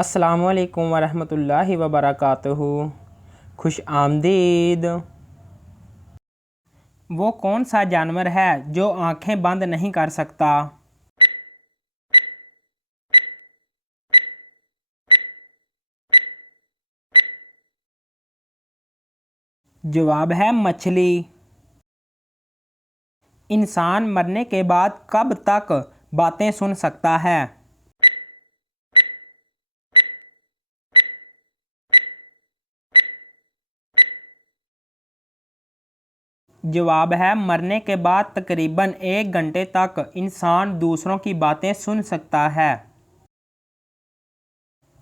अस्सलामुअलैकुम वरहमतुल्लाहि वबरकातुहू। खुश आमदीद। वो कौन सा जानवर है जो आंखें बंद नहीं कर सकता? जवाब है मछली। इंसान मरने के बाद कब तक बातें सुन सकता है? जवाब है मरने के बाद तकरीबन 1 घंटे तक इंसान दूसरों की बातें सुन सकता है।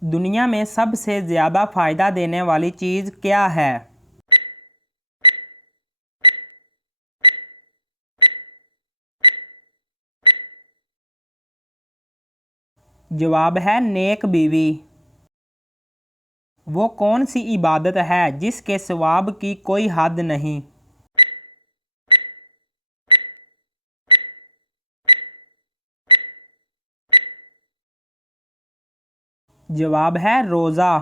दुनिया में सबसे ज़्यादा फ़ायदा देने वाली चीज़ क्या है? जवाब है नेक बीवी। वो कौन सी इबादत है जिसके सवाब की कोई हद नहीं? जवाब है रोज़ा।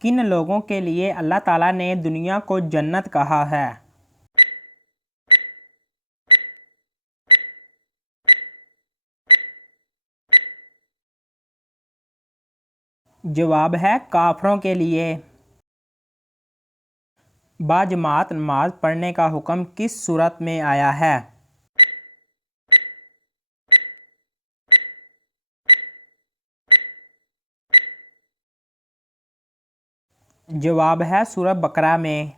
किन लोगों के लिए अल्लाह ताला ने दुनिया को जन्नत कहा है? जवाब है काफरों के लिए। बाजमात नमाज पढ़ने का हुक्म किस सूरत में आया है? जवाब है सूरह बकरा में।